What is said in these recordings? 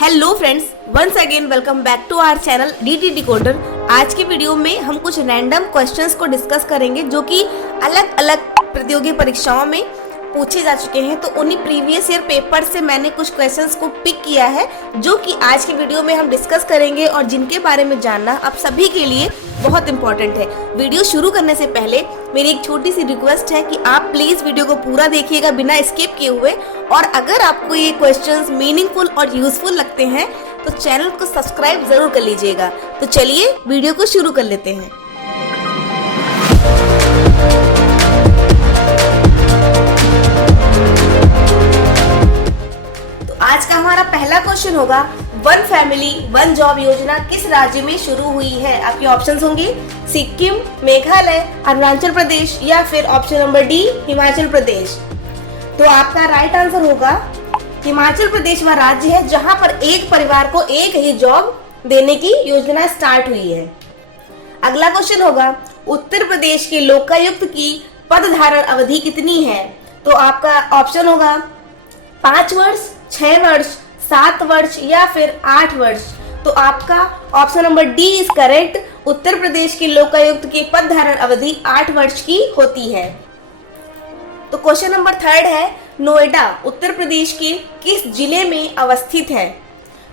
Hello friends, once again welcome back to our channel DT decoder. आज की video में हम कुछ रैंडम क्वेश्चंस को डिस्कस करेंगे जो कि अलग अलग प्रतियोगी परीक्षाओं में पूछे जा चुके हैं। तो उन्हीं प्रीवियस ईयर पेपर से मैंने कुछ क्वेश्चंस को पिक किया है जो कि आज की वीडियो में हम डिस्कस करेंगे और जिनके बारे में जानना आप सभी के लिए बहुत इंपॉर्टेंट है। वीडियो शुरू करने से पहले मेरी एक छोटी सी रिक्वेस्ट है कि आप प्लीज वीडियो को पूरा देखिएगा बिना स्किप किए हुए, और अगर आपको ये क्वेश्चंस मीनिंगफुल और यूजफुल लगते हैं तो चैनल को सब्सक्राइब जरूर कर लीजिएगा। तो चलिए वीडियो को शुरू कर लेते हैं। आज का हमारा पहला क्वेश्चन होगा, वन फैमिली वन जॉब योजना किस राज्य में शुरू हुई है? आपके ऑप्शंस होंगे सिक्किम, मेघालय, अरुणाचल प्रदेश या फिर option number D Himachal Pradesh. तो आपका राइट आंसर होगा हिमाचल प्रदेश वह राज्य है जहां पर एक परिवार को एक ही जॉब देने की योजना स्टार्ट हुई है। अगला क्वेश्चन होगा, उत्तर प्रदेश के लोकायुक्त की पद धारण अवधि कितनी है? तो आपका ऑप्शन होगा 5 वर्ष, 6 वर्ष, 7 वर्ष या फिर 8 वर्ष। तो आपका option number D is correct. Uttar Pradesh के लोकायुक्त की पद धारण अवधि 8 वर्ष की होती है। तो क्वेश्चन नंबर 3 है, नोएडा उत्तर प्रदेश के किस जिले में अवस्थित है?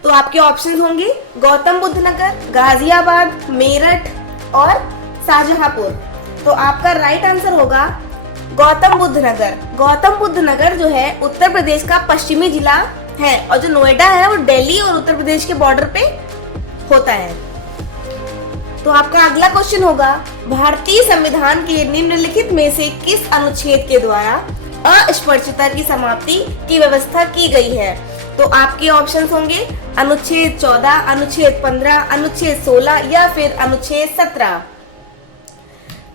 तो आपके ऑप्शन होंगे गौतम बुद्ध नगर, गाजियाबाद, मेरठ और शाहजहांपुर। तो आपका राइट आंसर होगा गौतम बुद्ध नगर। गौतम बुद्ध नगर जो है उत्तर प्रदेश का पश्चिमी जिला है और जो नोएडा है वो दिल्ली और उत्तर प्रदेश के बॉर्डर पे होता है। तो आपका अगला क्वेश्चन होगा, भारतीय संविधान के निम्नलिखित में से किस अनुच्छेद के द्वारा अस्पृश्यता की समाप्ति की व्यवस्था की गई है? तो आपके ऑप्शंस होंगे अनुच्छेद 14, अनुच्छेद 15, अनुच्छेद 16 या फिर अनुच्छेद 17।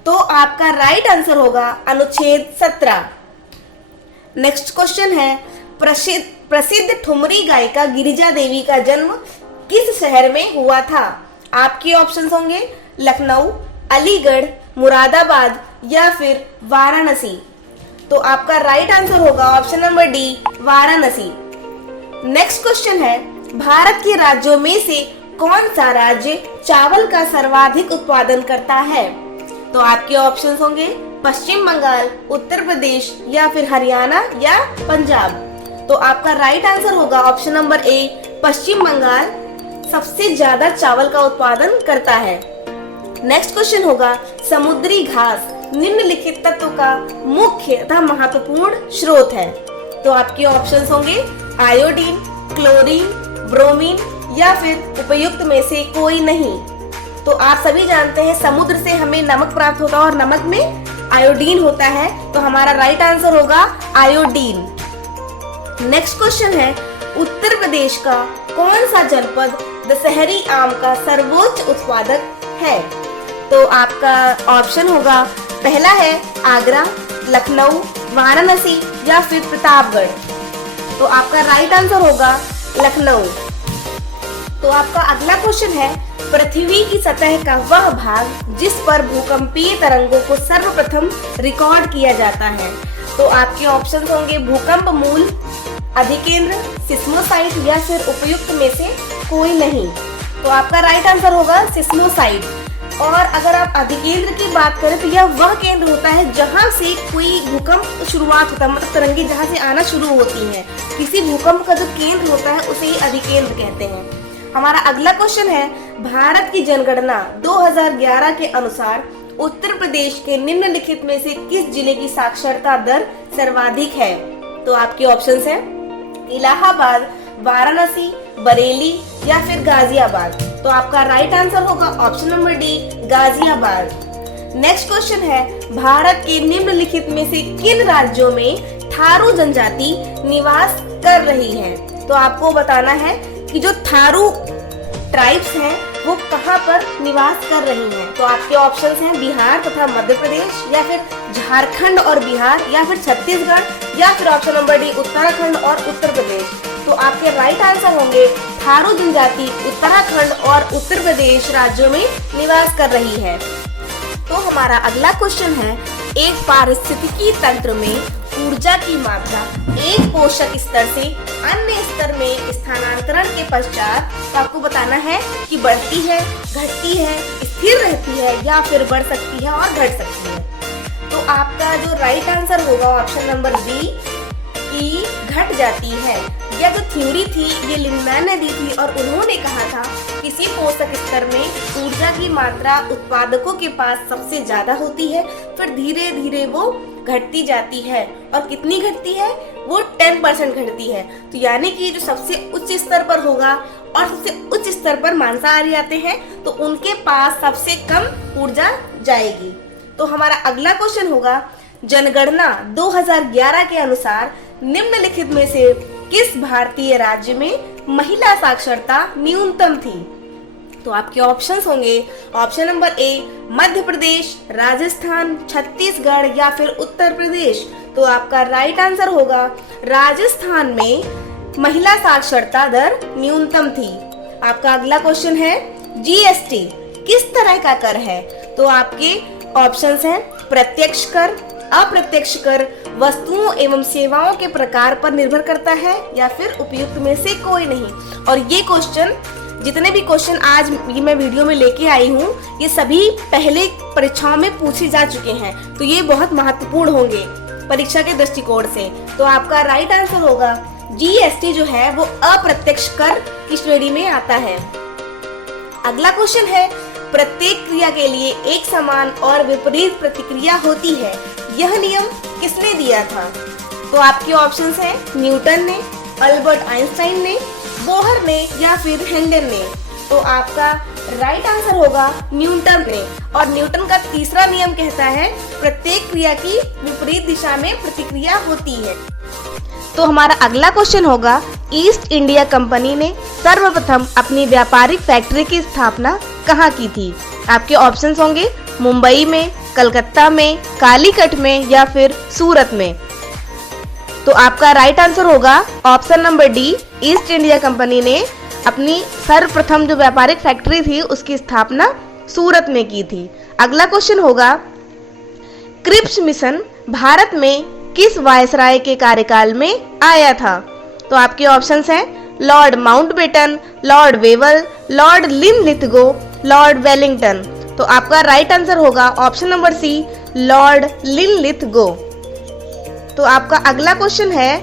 तो आपका राइट आंसर होगा अनुच्छेद 17। नेक्स्ट क्वेश्चन है, प्रसिद्ध ठुमरी गायिका गिरिजा देवी का जन्म किस शहर में हुआ था? आपके ऑप्शंस होंगे लखनऊ, अलीगढ़, मुरादाबाद या फिर वाराणसी। तो आपका राइट आंसर होगा option number D Varanasi. Next question है, भारत के राज्यों में से कौन सा राज्य चावल का सर्वाधिक उत्पादन करता है? तो आपके ऑप्शंस होंगे पश्चिम बंगाल, उत्तर प्रदेश या फिर हरियाणा या पंजाब। तो आपका राइट आंसर होगा ऑप्शन नंबर ए पश्चिम बंगाल सबसे ज्यादा चावल का उत्पादन करता है। नेक्स्ट क्वेश्चन होगा, समुद्री घास निम्नलिखित तत्व का मुख्य तथा महत्वपूर्ण स्रोत है? तो आपके ऑप्शंस होंगे आयोडीन, क्लोरीन, ब्रोमीन या फिर उपयुक्त में से कोई नहीं। तो आप सभी जानते हैं समुद्र से हमें नमक प्राप्त होता है और नमक में आयोडीन होता है। तो हमारा राइट आंसर होगा आयोडीन। नेक्स्ट क्वेश्चन है, उत्तर प्रदेश का कौन सा जनपद दशहरी आम का सर्वोच्च उत्पादक है? तो आपका ऑप्शन होगा पहला है आगरा, लखनऊ, वाराणसी या फिर प्रतापगढ़। तो आपका राइट आंसर होगा लखनऊ। तो आपका अगला क्वेश्चन है, पृथ्वी की सतह का वह भाग जिस पर भूकंपीय तरंगों को सर्वप्रथम रिकॉर्ड किया जाता है? तो आपके ऑप्शंस होंगे भूकंप मूल, अधिकेंद्र, सिस्मोसाइट या फिर उपयुक्त में से कोई नहीं। तो आपका राइट आंसर होगा सिस्मोसाइट। और अगर आप अधिकेंद्र की बात करें तो यह वह केंद्र होता है जहां से कोई भूकंप शुरुआत होता है, मतलब तरंगे जहां से आना शुरू होती हैं। किसी भूकंप का जो केंद्र होता है उसे ही अधिकेंद्र कहते हैं। हमारा अगला क्वेश्चन है, भारत की जनगणना 2011 के अनुसार उत्तर प्रदेश के निम्नलिखित में से किस जिले की साक्षरता दर सर्वाधिक है? तो आपके ऑप्शंस हैं इलाहाबाद, वाराणसी, बरेली या फिर गाजियाबाद। तो आपका राइट आंसर होगा option number D Ghaziabad. Next question है, भारत के निम्नलिखित में से किन राज्यों में थारू जनजाति निवास कर रही है? तो आपको बताना है कि जो थारू ट्राइब्स हैं वो कहाँ पर निवास कर रही हैं। तो आपके ऑप्शंस हैं बिहार तथा मध्य प्रदेश या फिर झारखंड और बिहार या फिर छत्तीसगढ़ या फिर ऑप्शन नंबर डी उत्तराखंड और उत्तर प्रदेश। तो आपके राइट आंसर होंगे थारू जनजाति उत्तराखंड और उत्तर प्रदेश राज्यों में निवास कर रही है। तो हमारा अगला क्वेश्चन है, एक पारिस्थितिकी तंत्र में ऊर्जा की मात्रा एक पोषक स्तर से अन्य स्तर में स्थानांतरण के पश्चात तो आपको बताना है कि बढ़ती है, घटती है, स्थिर रहती है या फिर बढ़ सकती है और घट सकती है। तो आपका जो राइट आंसर होगा ऑप्शन नंबर बी कि घट जाती है। यह जो थ्योरी थी ये लिंडमैन ने दी थी और उन्होंने कहा था किसी पोषक स्तर में ऊर्जा की मात्रा उत्पादकों के पास सबसे ज्यादा होती है, फिर धीरे धीरे वो घटती जाती है। और कितनी घटती है? वो 10% घटती है। तो यानी कि जो सबसे उच्च स्तर पर होगा और सबसे उच्च स्तर पर मांसाहारी आते हैं तो उनके पास सबसे कम ऊर्जा जाएगी। तो हमारा अगला क्वेश्चन होगा, जनगणना 2011 के अनुसार निम्नलिखित में से किस भारतीय राज्य में महिला साक्षरता न्यूनतम थी? तो आपके ऑप्शंस होंगे option number A Madhya Pradesh, Rajasthan, Chhattisgarh या फिर उत्तर प्रदेश। तो आपका राइट आंसर होगा राजस्थान में महिला साक्षरता दर न्यूनतम थी। आपका अगला क्वेश्चन है, जीएसटी किस तरह का कर है? तो आपके ऑप्शंस हैं प्रत्यक्ष कर, अप्रत्यक्ष कर, वस्तुओं एवं सेवाओं के प्रकार पर निर्भर करता है या फिर उपयुक्त में से कोई नहीं। और ये क्वेश्चन, जितने भी क्वेश्चन आज ये मैं वीडियो में लेके आई हूँ, ये सभी पहले परीक्षाओं में पूछे जा चुके हैं, तो ये बहुत महत्वपूर्ण होंगे परीक्षा के दृष्टिकोण से। तो आपका राइट आंसर होगा जीएसटी जो है वो अप्रत्यक्ष कर की श्रेणी में आता है। अगला क्वेश्चन है, प्रत्येक क्रिया के लिए एक समान और विपरीत प्रतिक्रिया होती है, यह नियम किसने दिया था? तो आपके ऑप्शंस हैं न्यूटन ने, अल्बर्ट आइंस्टाइन ने, बोहर ने या फिर हेंडल ने। तो आपका राइट आंसर होगा न्यूटन ने। और न्यूटन का तीसरा नियम कहता है प्रत्येक क्रिया की विपरीत दिशा में प्रतिक्रिया होती है। तो हमारा अगला क्वेश्चन होगा, ईस्ट इंडिया कंपनी ने सर्वप्रथम अपनी व्यापारिक फैक्ट्री की स्थापना कहाँ की थी? आपके ऑप्शंस होंगे मुंबई में, कलकत्ता में, कालीकट में या फिर सूरत में। तो आपका राइट आंसर होगा option number D, east India company ने अपनी सर्वप्रथम जो व्यापारिक फैक्ट्री थी उसकी स्थापना सूरत में की थी। अगला क्वेश्चन होगा, क्रिप्स मिशन भारत में किस वायसराय के कार्यकाल में आया था? तो आपके ऑप्शंस हैं Lord Mountbatten, Lord Wavell, Lord Linlithgow, Lord Wellington. तो आपका राइट आंसर होगा option number C, Lord Linlithgow. तो आपका अगला क्वेश्चन है,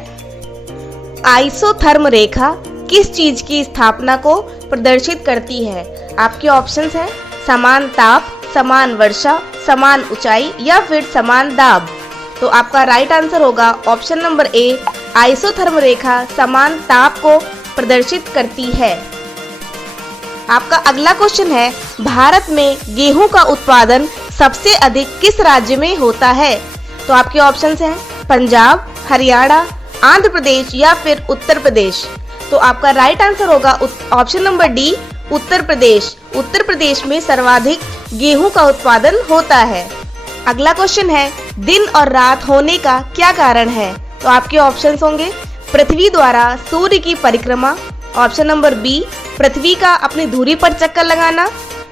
आइसोथर्म रेखा किस चीज की स्थापना को प्रदर्शित करती है? आपके ऑप्शंस हैं समान ताप, समान वर्षा, समान ऊंचाई या फिर समान दाब। तो आपका राइट आंसर होगा ऑप्शन नंबर ए, आइसोथर्म रेखा समान ताप को प्रदर्शित करती है। आपका अगला क्वेश्चन है, भारत में गेहूं का उत्पादन सबसे अधिक किस राज्य में होता है? तो आपके ऑप्शंस हैं पंजाब, हरियाणा, आंध्र प्रदेश या फिर उत्तर प्रदेश। तो आपका राइट आंसर होगा option number D, Uttar Pradesh. Uttar Pradesh में सर्वाधिक गेहूं का उत्पादन होता है। अगला क्वेश्चन है, दिन और रात होने का क्या कारण है? तो आपके ऑप्शंस होंगे पृथ्वी द्वारा सूर्य की परिक्रमा, ऑप्शन नंबर बी पृथ्वी का अपनी धुरी पर चक्कर लगाना,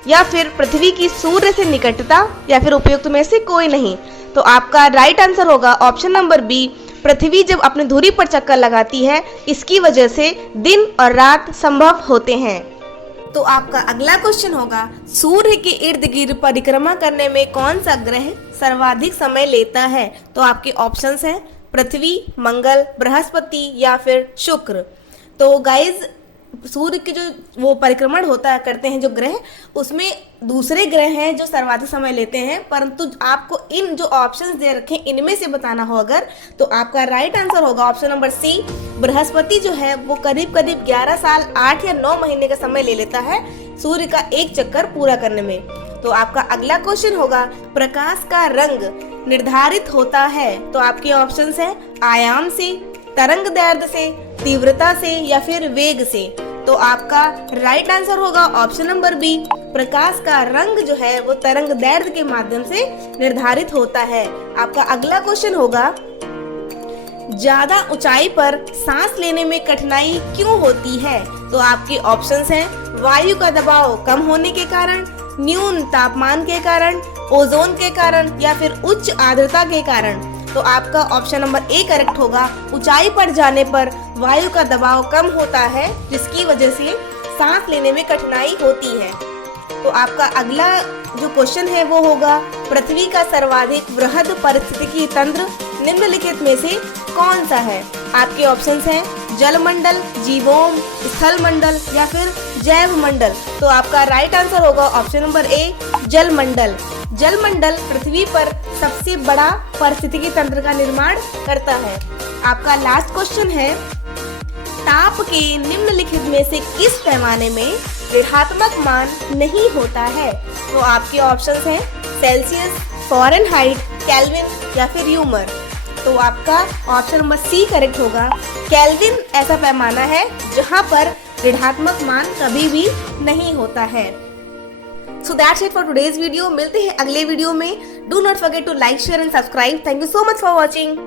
या फिर पृथ्वी की सूर्य से निकटता, या फिर उपयुक्त में से कोई नहीं। तो आपका राइट आंसर होगा ऑप्शन नंबर बी, पृथ्वी जब अपनी धुरी पर चक्कर लगाती है इसकी वजह से दिन और रात संभव होते हैं। तो आपका अगला क्वेश्चन होगा, सूर्य के इर्द गिर्द परिक्रमा करने में कौन सा ग्रह सर्वाधिक समय लेता है? तो आपके ऑप्शंस हैं पृथ्वी, मंगल, बृहस्पति या फिर शुक्र। तो गाइज, सूर्य के जो वो परिक्रमण होता है करते हैं जो ग्रह, उसमें दूसरे ग्रह हैं जो सर्वाधिक समय लेते हैं, परंतु आपको इन जो ऑप्शंस दे रखे हैं इनमें से बताना हो अगर, तो आपका राइट आंसर होगा ऑप्शन नंबर सी, बृहस्पति जो है वो करीब करीब 11 साल 8 या 9 महीने का समय ले लेता है सूर्य का एक चक्कर पूरा करने में। तो आपका अगला क्वेश्चन होगा, प्रकाश का रंग निर्धारित होता है? तो आपके ऑप्शंस हैं आयाम से, तरंग दैर्ध्य से, तीव्रता से या फिर वेग से। तो आपका राइट आंसर होगा ऑप्शन नंबर बी, प्रकाश का रंग जो है वो तरंग दैर्ध्य के माध्यम से निर्धारित होता है। आपका अगला क्वेश्चन होगा, ज्यादा ऊंचाई पर सांस लेने में कठिनाई क्यों होती है? तो आपके ऑप्शंस हैं वायु का दबाव कम होने के कारण, न्यून तापमान के कारण, ओजोन के कारण या फिर उच्च आर्द्रता के कारण। तो आपका ऑप्शन नंबर ए करेक्ट होगा। ऊंचाई पर जाने पर वायु का दबाव कम होता है, जिसकी वजह से सांस लेने में कठिनाई होती है। तो आपका अगला जो क्वेश्चन है वो होगा, पृथ्वी का सर्वाधिक वृहद पारिस्थितिकी तंत्र निम्नलिखित में से कौन सा है? आपके ऑप्शंस हैं जलमंडल, जीवोम, स्थल मंडल या फिर जैव मंडल। तो आपका राइट आंसर होगा ऑप्शन नंबर ए, जलमंडल। जलमंडल पृथ्वी पर सबसे बड़ा पारिस्थितिकी तंत्र का निर्माण करता है। आपका लास्ट क्वेश्चन है, ताप के निम्नलिखित में से किस पैमाने में ऋणात्मक मान नहीं होता है? तो आपके ऑप्शंस हैं सेल्सियस, फ़ारेनहाइट, केल्विन या फिर यूमर। तो आपका ऑप्शन नंबर सी करेक्ट होगा। केल्विन ऐसा पैमाना है जहां पर ऋणात्मक मान कभी भी नहीं होता है। So that's it for today's video. मिलते हैं अगले वीडियो में। Do not forget to like, share and subscribe. Thank you so much for watching.